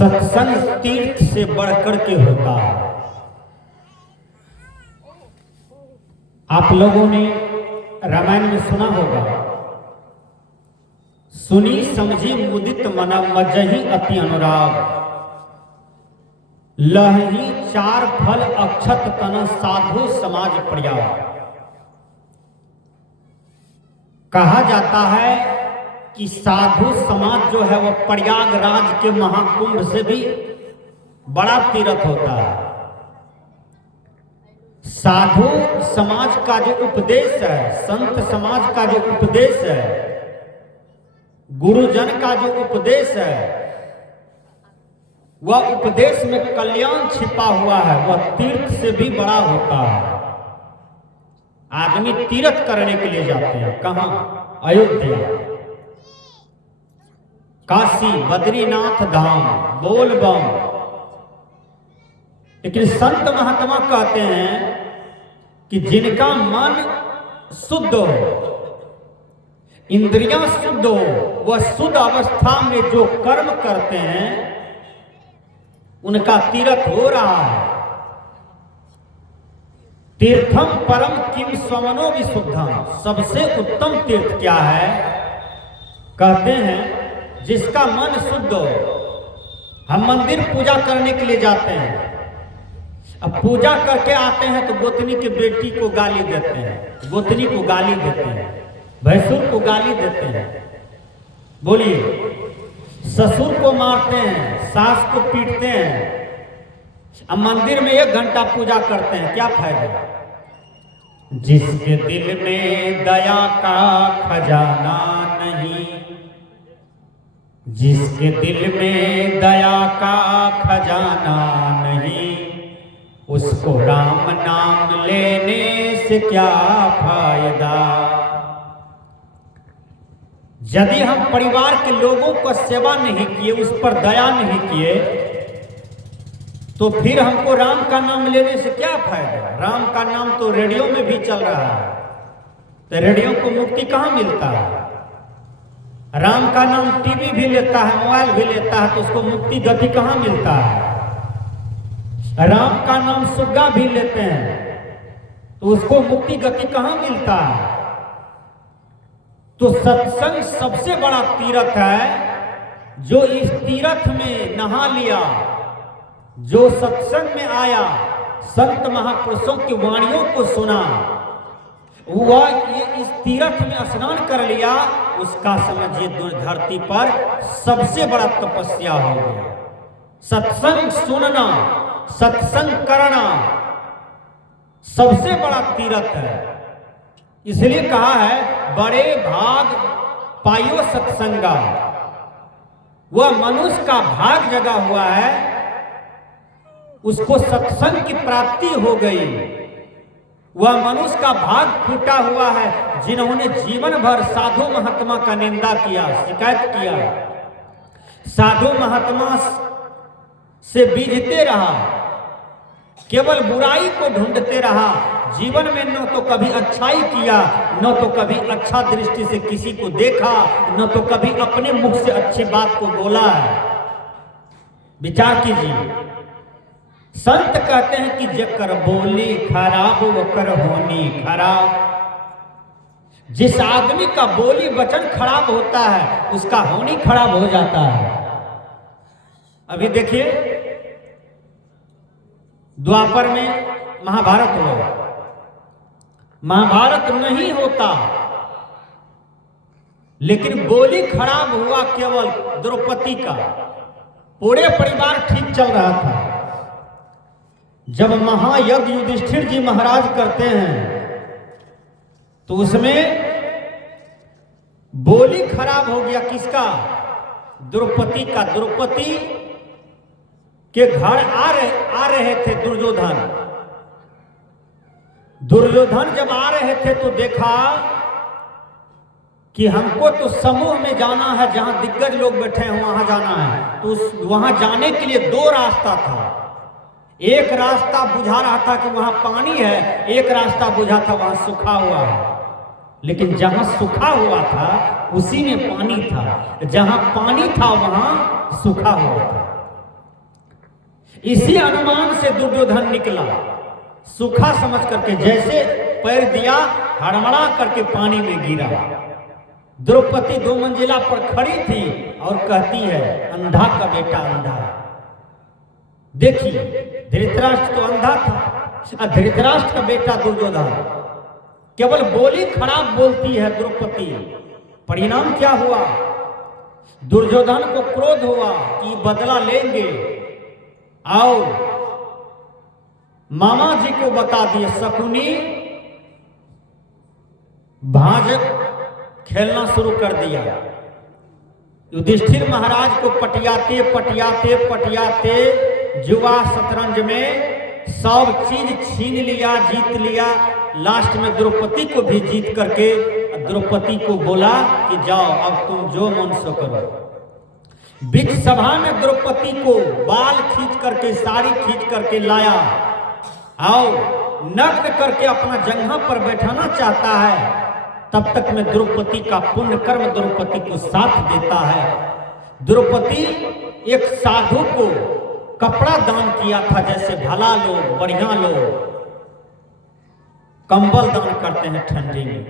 सत्संग तीर्थ से बढ़कर के होता है। आप लोगों ने रामायण में सुना होगा, सुनी समझी मुदित मन मजहि अति अनुराग, लहि चार फल अक्षत तन साधु समाज प्रयाग। कहा जाता है कि साधु समाज जो है वह प्रयागराज के महाकुंभ से भी बड़ा तीर्थ होता है। साधु समाज का जो उपदेश है, संत समाज का जो उपदेश है, गुरुजन का जो उपदेश है, वह उपदेश में कल्याण छिपा हुआ है, वह तीर्थ से भी बड़ा होता है। आदमी तीर्थ करने के लिए जाते हैं, कहां? अयोध्या, काशी, बद्रीनाथ धाम, बोल बम। लेकिन संत महात्मा कहते हैं कि जिनका मन शुद्ध हो, इंद्रियां शुद्ध हो, वह शुद्ध अवस्था में जो कर्म करते हैं उनका तीर्थ हो रहा है। तीर्थम परम किम स्वमनो विशुद्धम, सबसे उत्तम तीर्थ क्या है? कहते हैं जिसका मन शुद्ध हो। हम मंदिर पूजा करने के लिए जाते हैं, अब पूजा करके आते हैं तो गोतनी के बेटी को गाली देते हैं, गोतनी को गाली देते हैं, भैंसुर को गाली देते हैं, बोलिए, ससुर को मारते हैं, सास को पीटते हैं। अब मंदिर में 1 घंटा पूजा करते हैं, क्या फायदा? जिसके दिल में दया का खजाना नहीं, जिसके दिल में दया का खजाना नहीं, उसको राम नाम लेने से क्या फायदा? यदि हम परिवार के लोगों को सेवा नहीं किए, उस पर दया नहीं किए, तो फिर हमको राम का नाम लेने से क्या फायदा? राम का नाम तो रेडियो में भी चल रहा है, तो रेडियो को मुक्ति कहां मिलता है? राम का नाम टीवी भी लेता है, मोबाइल भी लेता है, तो उसको मुक्ति गति कहां मिलता है? राम का नाम सुग्गा भी लेते हैं, तो उसको मुक्ति गति कहां मिलता है? तो सत्संग सबसे बड़ा तीर्थ है। जो इस तीर्थ में नहा लिया, जो सत्संग में आया, संत महापुरुषों की वाणियों को सुना, वह ये इस तीर्थ में स्नान कर लिया, उसका समझिए धरती पर सबसे बड़ा तपस्या हो गया। सत्संग सुनना, सत्संग करना सबसे बड़ा तीर्थ है। इसलिए कहा है बड़े भाग पायो सत्संगा, वह मनुष्य का भाग जगा हुआ है, उसको सत्संग की प्राप्ति हो गई। वह मनुष्य का भाग फूटा हुआ है जिन्होंने जीवन भर साधु महात्मा का निंदा किया, शिकायत किया, साधु महात्मा से बीझते रहा, केवल बुराई को ढूंढते रहा, जीवन में न तो कभी अच्छाई किया, न तो कभी अच्छा दृष्टि से किसी को देखा, न तो कभी अपने मुख से अच्छी बात को बोला है। विचार कीजिए, संत कहते हैं कि जेकर बोली खराब वकर होनी खराब। जिस आदमी का बोली वचन खराब होता है, उसका होनी खराब हो जाता है। अभी देखिए, द्वापर में महाभारत हुआ, महाभारत नहीं होता, लेकिन बोली खराब हुआ केवल द्रौपदी का, पूरे परिवार ठीक चल रहा था। जब महायज्ञ युधिष्ठिर जी महाराज करते हैं तो उसमें बोली खराब हो गया, किसका? द्रौपदी का। द्रौपदी के घर आ रहे थे दुर्योधन। दुर्योधन जब आ रहे थे तो देखा कि हमको तो समूह में जाना है, जहां दिग्गज लोग बैठे हैं वहां जाना है। तो वहां जाने के लिए 2 रास्ता था। एक रास्ता बुझा रहा था कि वहां पानी है, एक रास्ता बुझा था वहां सूखा हुआ है। लेकिन जहां सूखा हुआ था उसी में पानी था, जहां पानी था वहां सूखा हुआ था। इसी अनुमान से दुर्योधन निकला, सूखा समझ करके, जैसे पैर दिया हड़बड़ा करके पानी में गिरा। द्रौपदी 2 मंजिला पर खड़ी थी और कहती है, अंधा का बेटा अंधा। देखिए, धृतराष्ट्र तो अंधा था, धृतराष्ट्र का बेटा दुर्योधन केवल बोली खराब बोलती है द्रौपदी। परिणाम क्या हुआ? दुर्योधन को क्रोध हुआ कि बदला लेंगे, और मामा जी को बता दिए, शकुनी भांज खेलना शुरू कर दिया। युधिष्ठिर महाराज को पटियाते पटियाते पटियाते जुआ शतरंज में सब चीज छीन लिया, जीत लिया। लास्ट में द्रौपदी को भी जीत करके द्रौपदी को बोला कि जाओ अब तुम जो मन सो करो। बीच सभा में द्रौपदी को बाल खींच करके, साड़ी खींच करके लाया और नग्न करके अपना जंघा पर बैठाना चाहता है। तब तक में द्रौपदी का पुण्य कर्म द्रौपदी को साथ देता है। द्रौपदी एक साधु को कपड़ा दान किया था, जैसे भला लोग, बढ़िया लोग कंबल दान करते हैं ठंडी में,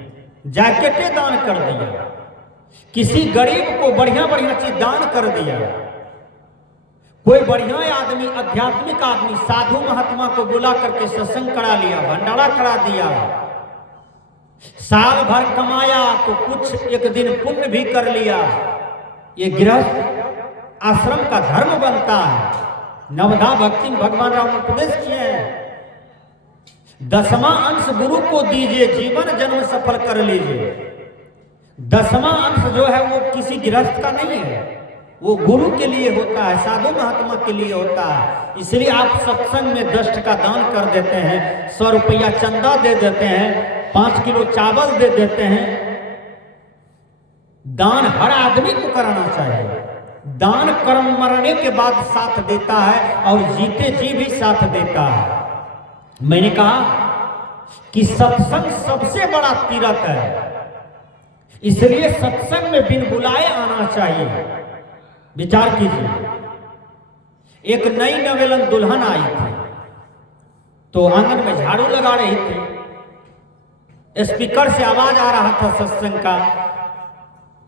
जैकेटें दान कर दिया। किसी गरीब को बढ़िया बढ़िया चीज दान कर दिया। कोई बढ़िया आदमी, आध्यात्मिक आदमी, साधु महात्मा को बुला करके सत्संग करा लिया, भंडारा करा दिया। साल भर कमाया तो कुछ एक दिन पुण्य भी कर लिया। ये गृहस्थ आश्रम का धर्म बनता है। नवधा भक्ति भगवान राम ने उपदेश किए हैं, 10वां अंश गुरु को दीजिए, जीवन जन्म सफल कर लीजिए। 10वां अंश जो है वो किसी गृहस्थ का नहीं है, वो गुरु के लिए होता है, साधु महात्मा के लिए होता है। इसलिए आप सत्संग में 10 का दान कर देते हैं, 100 रुपया चंदा दे देते हैं, 5 किलो चावल दे देते हैं। दान हर आदमी को करना चाहिए। दान कर्म मरने के बाद साथ देता है और जीते जी भी साथ देता है। मैंने कहा कि सत्संग सबसे बड़ा तीर्थ है, इसलिए सत्संग में बिन बुलाए आना चाहिए। विचार कीजिए, एक नई नवेलन दुल्हन आई थी तो आंगन में झाड़ू लगा रही थी, स्पीकर से आवाज आ रहा था सत्संग का।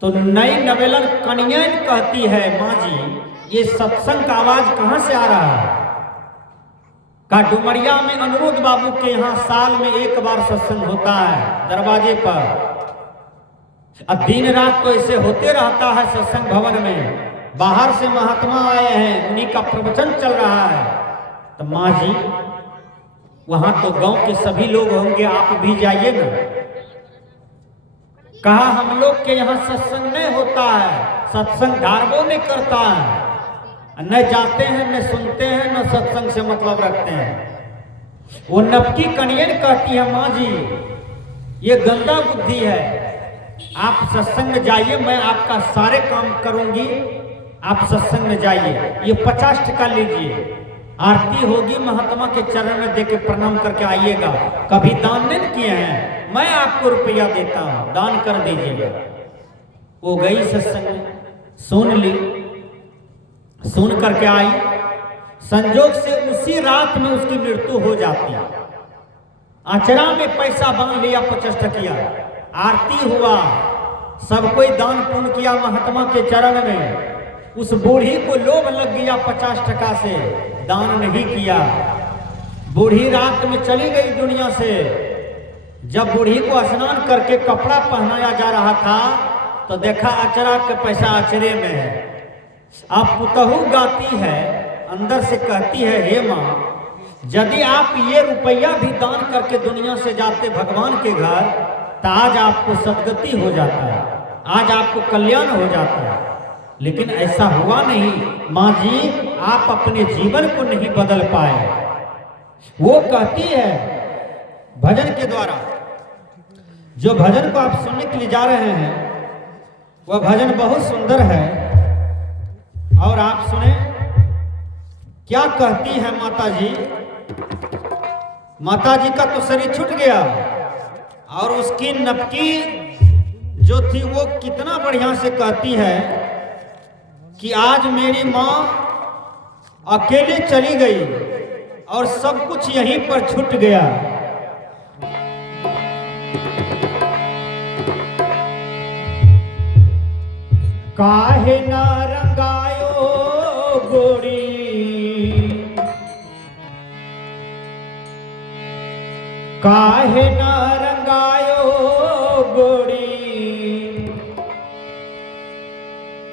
तो नई नवेलन कन्या कहती है, माँ जी ये सत्संग का आवाज कहां से आ रहा है? का डुमरिया में अनुरुद्ध बाबू के यहाँ साल में 1 बार सत्संग होता है दरवाजे पर। अब दिन रात तो ऐसे होते रहता है सत्संग भवन में। बाहर से महात्मा आए हैं, उन्हीं का प्रवचन चल रहा है। तो माँ जी वहां तो गांव के सभी लोग होंगे, आप भी जाइए ना। कहा हम लोग के यहाँ सत्संग नहीं होता है, सत्संग धारबो नहीं करता है, न जाते हैं, न सुनते हैं, न सत्संग से मतलब रखते हैं। वो नबकी कनियन कहती है, माँ जी ये गंदा बुद्धि है, आप सत्संग में जाइए, मैं आपका सारे काम करूंगी, आप सत्संग में जाइए। ये 50 टका लीजिए, आरती होगी, महात्मा के चरण में देके प्रणाम करके आइएगा। कभी दान नहीं किए हैं, मैं आपको रुपया देता हूं, दान कर दीजिएगा। वो गई सत्संग में, सुन ली, सुन करके आई। संजोग से उसी रात में उसकी मृत्यु हो जाती है। आचरा में पैसा बांध लिया 50 टकिया, आरती हुआ, सब कोई दान पुण्य किया महात्मा के चरण में। उस बूढ़ी को लोभ लग गया 50 टका से, दान नहीं किया। बूढ़ी रात में चली गई दुनिया से। जब बूढ़ी को स्नान करके कपड़ा पहनाया जा रहा था तो देखा अचरा के पैसा अचरे में है। अब पुतहू गाती है, अंदर से कहती है, हे माँ यदि आप ये रुपया भी दान करके दुनिया से जाते भगवान के घर तो आज आपको सदगति हो जाता है, आज आपको कल्याण हो जाता है। लेकिन ऐसा हुआ नहीं। माँ जी आप अपने जीवन को नहीं बदल पाए। वो कहती है भजन के द्वारा, जो भजन को आप सुनने के लिए जा रहे हैं वह भजन बहुत सुंदर है। और आप सुने क्या कहती है माता जी। माता जी का तो शरीर छूट गया और उसकी नबकी जो थी वो कितना बढ़िया से कहती है कि आज मेरी माँ अकेले चली गई और सब कुछ यहीं पर छूट गया। काहे ना रंगायो गोरी, काहे ना रंगायो गोरी,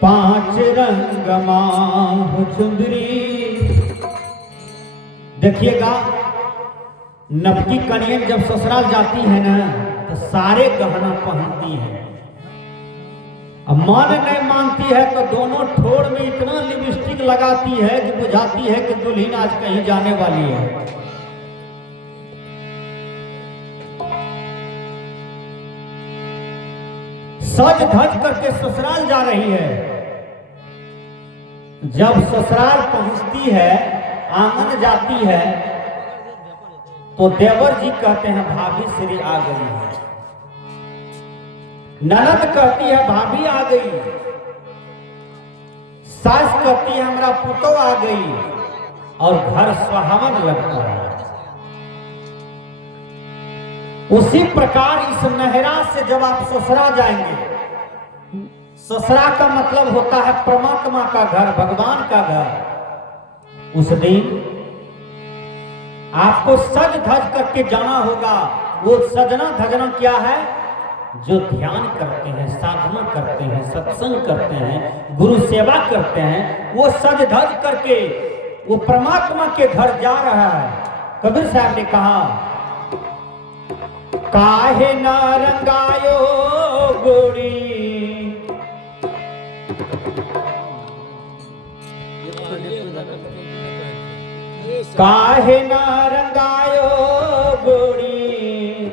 पांच रंग माह चुंदरी। देखिएगा, नवकी कन्या जब ससुराल जाती है ना तो सारे गहना पहनती है। अब मन नहीं मानती है तो दोनों ठोड़ में इतना लिपस्टिक लगाती है कि बुझाती है कि दुल्हन आज कहीं जाने वाली है। सज धज करके ससुराल जा रही है। जब ससुराल पहुंचती है, आंगन जाती है, तो देवर जी कहते हैं भाभी श्री आ गई है। ननद कहती है भाभी आ गई। सास कहती है हमरा पुतो आ गई। और घर सुहावन लगता है। उसी प्रकार इस नहरा से जब आप ससुरा जाएंगे, ससुरा का मतलब होता है परमात्मा का घर, भगवान का घर। उस दिन आपको सज धज करके जाना होगा। वो सजना धजना क्या है? जो ध्यान करते हैं, साधना करते हैं, सत्संग करते हैं, गुरु सेवा करते हैं, वो सज धज करके वो परमात्मा के घर जा रहा है। कबीर साहब ने कहा, काहे ना रंगायो गोरी, काहे ना रंगायो गोरी,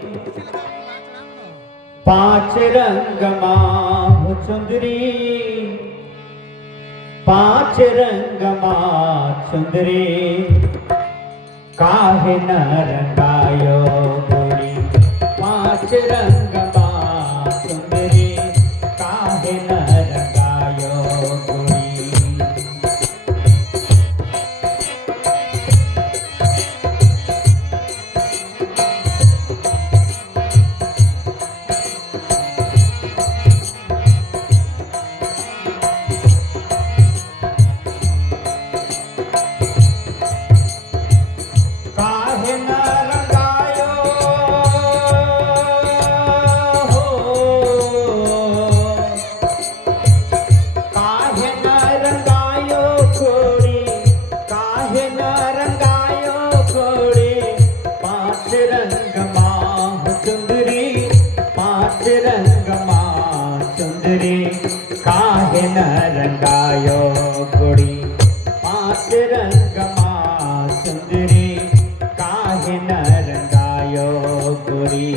पांच रंग माह चुंदरी, पांच रंग माह चुंदरी, काहे न रंगायो गोरी, पांच रंग माह चुंदरी, काहे न रंगायो गोरी। काहे न रंगायो गोरी, पांच रंग मां सुंदरी, काहे न रंगायो गोरी।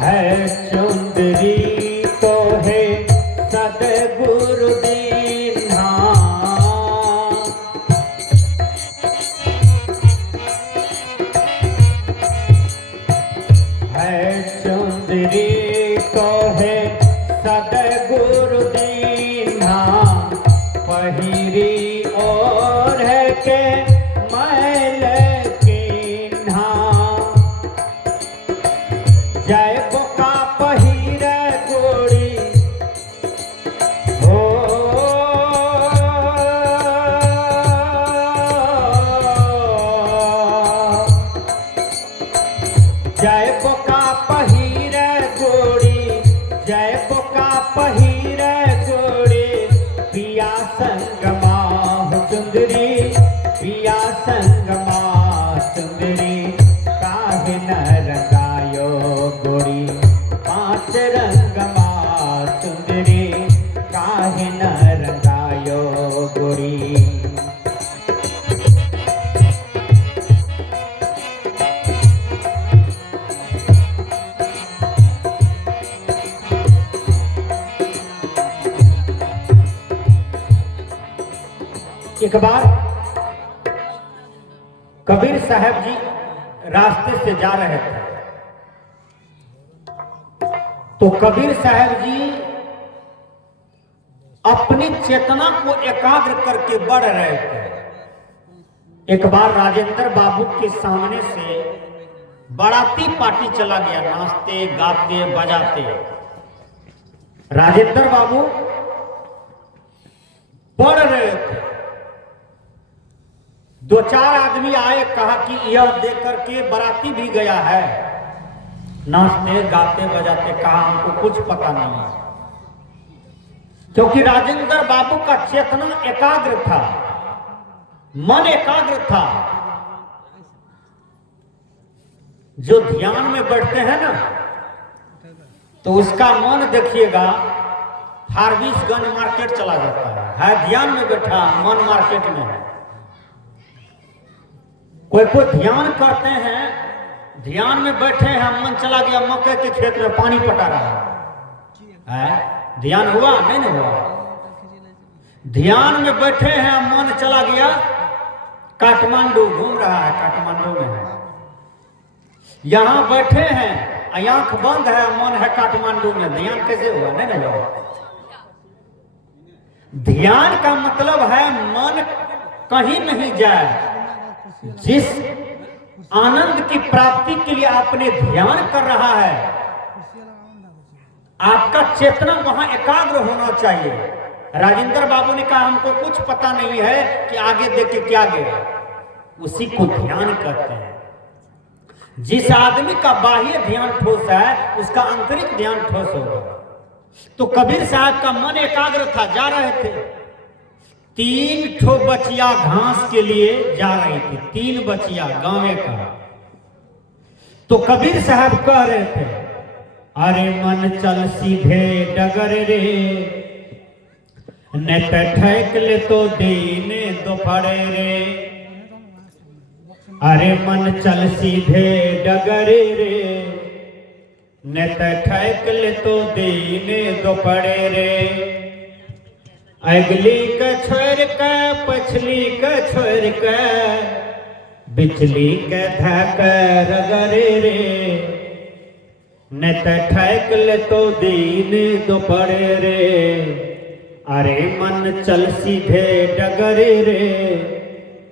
है चुंदरी तो है सद एक बार कबीर साहब जी रास्ते से जा रहे थे, तो कबीर साहब जी अपनी चेतना को एकाग्र करके बढ़ रहे थे। एक बार राजेंद्र बाबू के सामने से बाराती पार्टी चला गया, नाचते गाते बजाते। राजेंद्र बाबू बढ़ रहे थे, दो चार आदमी आए, कहा कि यह देख करके बाराती भी गया है, नाचते गाते बजाते। कहा हमको कुछ पता नहीं है, क्योंकि राजेंद्र बाबू का चेतना एकाग्र था, मन एकाग्र था। जो ध्यान में बैठते हैं ना, तो उसका मन देखिएगा फारबिसगंज मार्केट चला जाता है ध्यान में बैठा, मन मार्केट में है। कोई कोई ध्यान करते हैं, ध्यान में बैठे हैं, मन चला गया मक्के के खेत में पानी पटा रहा है, ध्यान हुआ नहीं हुआ? ध्यान में बैठे हैं, मन चला गया काठमांडू घूम रहा है, काठमांडू में है। यहां बैठे हैं, आंख बंद है, मन है काठमांडू में, ध्यान कैसे हुआ? नहीं हुआ। ध्यान का मतलब है मन कहीं नहीं जाए। जिस आनंद की प्राप्ति के लिए आपने ध्यान कर रहा है, आपका चेतना वहां एकाग्र होना चाहिए। राजेंद्र बाबू ने कहा हमको कुछ पता नहीं है कि आगे देख के क्या गया, उसी को ध्यान कहते हैं। जिस आदमी का बाह्य ध्यान ठोस है, उसका आंतरिक ध्यान ठोस होगा। तो कबीर साहब का मन एकाग्र था, जा रहे थे। 3 ठो बचिया घास के लिए जा रही थी, 3 बचिया गांव का। तो कबीर साहब कह रहे थे, अरे मन चल सीधे डगर रे, न ठेक ले तो दीने दोपहरे रे। अरे मन चल सीधे डगर रे, न ठेक ले तो दीने दोपहरे रे। अगली का छोड़ का पछली का छोड़ का, बिचली का धक्का रगरे रे। न ठेक ले तो दीन दोपहरे रे। अरे मन चल सीधे डगरे रे,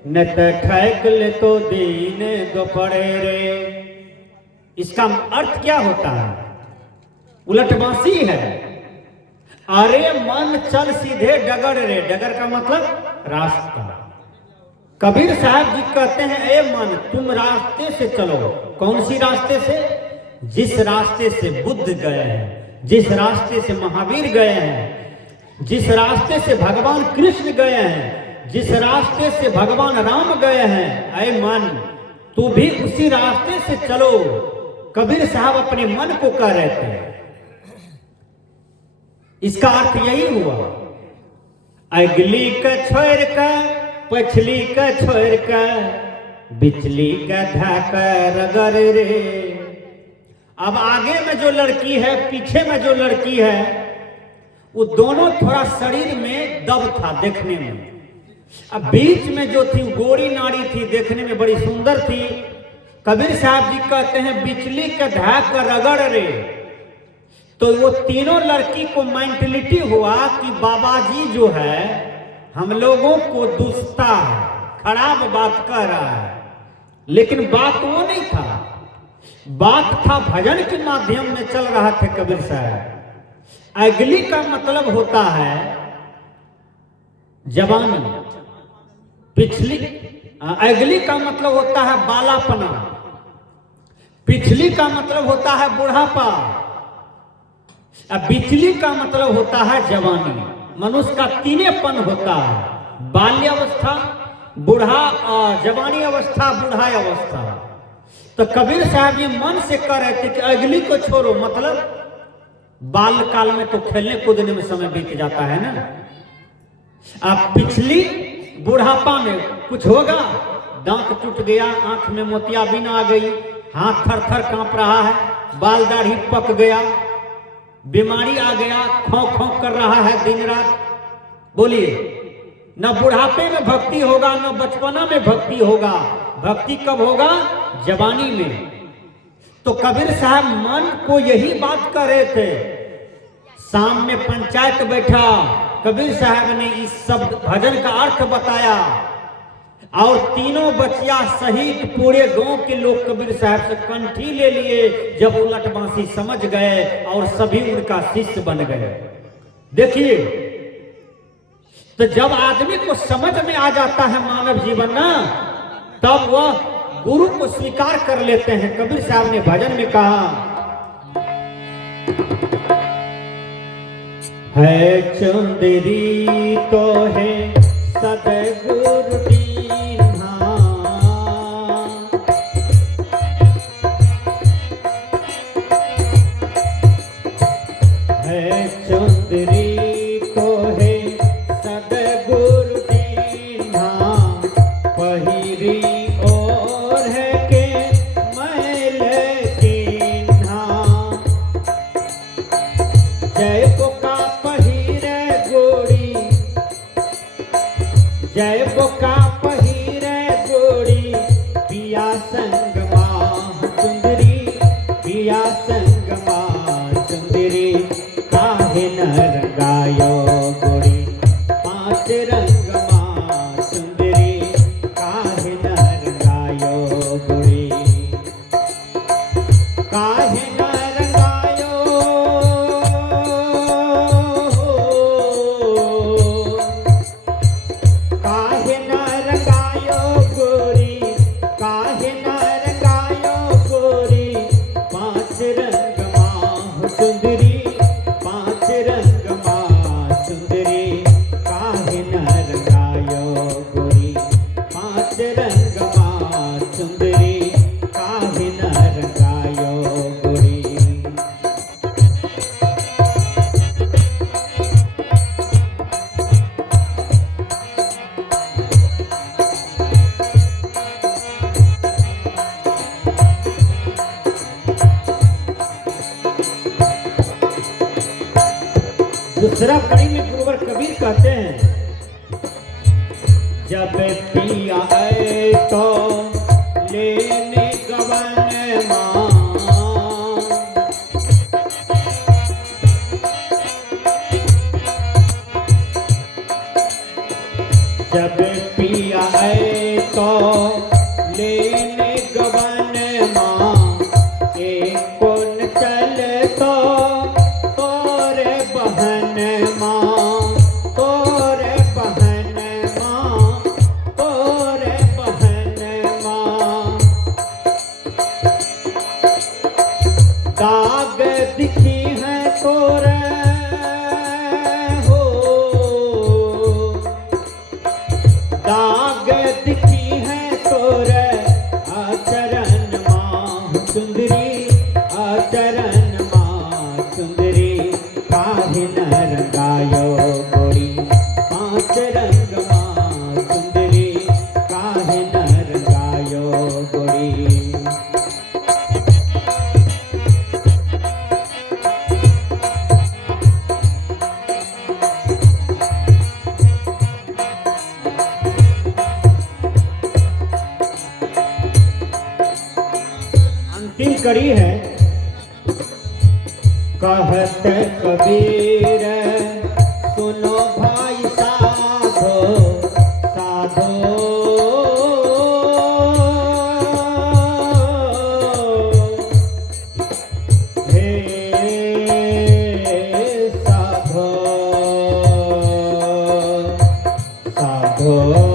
न ठेक ले तो दीन दोपहरे रे। इसका अर्थ क्या होता है? उलटबांसी है। अरे मन चल सीधे डगर रे, डगर का मतलब रास्ता। कबीर साहब जी कहते हैं, ए मन तुम रास्ते से चलो। कौन सी रास्ते से? जिस रास्ते से बुद्ध गए हैं, जिस रास्ते से महावीर गए हैं, जिस रास्ते से भगवान कृष्ण गए हैं, जिस रास्ते से भगवान राम गए हैं, ऐ मन तू भी उसी रास्ते से चलो। कबीर साहब अपने मन को कह रहे थे। इसका अर्थ यही हुआ, अगली का छोड़ का पछली का छोड़ का, बिचली का धक्का रगर रे। अब आगे में जो लड़की है, पीछे में जो लड़की है, वो दोनों थोड़ा शरीर में दब था देखने में। अब बीच में जो थी गोरी नारी थी, देखने में बड़ी सुंदर थी। कबीर साहब जी कहते हैं, बिचली का धक्का रगड़ रे। तो वो तीनों लड़की को मेंटलिटी हुआ कि बाबा जी जो है हम लोगों को दुष्टा है, खराब बात कह रहा है। लेकिन बात वो नहीं था, बात था भजन के माध्यम में चल रहा थे कबीर साहब। अगली का मतलब होता है जवानी, पिछली। अगली का मतलब होता है बालापना, पिछली का मतलब होता है बुढ़ापा, बिचली का मतलब होता है जवानी। मनुष्य का तीनेपन होता है, बाल्यावस्था, बूढ़ा, जवानी अवस्था, बूढ़ा अवस्था। तो कबीर साहब ये मन से कह रहे थे कि अगली को छोड़ो, मतलब बाल काल में तो खेलने कूदने में समय बीत जाता है ना। अब पिछली बुढ़ापा में कुछ होगा, दांत टूट गया, आंख में मोतियाबिंद आ गई, हाथ थर थर कांप रहा है, बाल दाढ़ी पक गया, बीमारी आ गया, खौं खौं कर रहा है दिन रात। बोलिए न बुढ़ापे में भक्ति होगा, न बचपना में भक्ति होगा। भक्ति कब होगा? जवानी में। तो कबीर साहब मन को यही बात कह रहे थे। शाम में पंचायत बैठा, कबीर साहब ने इस शब्द भजन का अर्थ बताया और तीनों बचिया सहित पूरे गांव के लोग कबीर साहब से कंठी ले लिए। जब उलट बांसी समझ गए और सभी उनका शिष्य बन गए। देखिए, तो जब आदमी को समझ में आ जाता है मानव जीवन ना, तब वह गुरु को स्वीकार कर लेते हैं। कबीर साहब ने भजन में कहा है चुंदरी तो है सदगुरु दीन्हा, है चुंदरी तो है सदगुरु दीन्हा, पहिरी और है के मैल दीन्हा, जय बोका पहिरे गोरी, जय बोका पहिरे गोरी, पिया संग माह चुंदरी, पिया संग माह चुंदरी, काहे न रंगायो गोरी, पांच रंग माह चुंदरी, काहे न रंगायो गोरी, काहे न रंगायो, काहे न रंगायो गोरी, काहे न रंगायो गोरी, पांच रंग माह चुंदरी, पांच रंग माह चुंदरी, काहे न रंगायो गोरी, पांच रंग माह चुंदरी, काहे न रंगायो गोरी। दूसरा कड़ी में गुरुवर कबीर कहते हैं, जब पिया आए तो लेने गवन मां, जब पिया आए तो लेने गवन मां, एक कोन चल तो तोरे बहन मां, तोरे बहन मां, तोरे बहन मां, दाग दिखी है तोरे हो, दाग दिखी है तोरे, आचरण माह चुंदरी, आचरण माह चुंदरी, काहे न रंगायो गोरी, पांच रंग माह चुंदरी, काहे न रंगायो गोरी। अंतिम कड़ी है, कहत कबीर सुनो भाई साधो, साधो हे साधो, साधो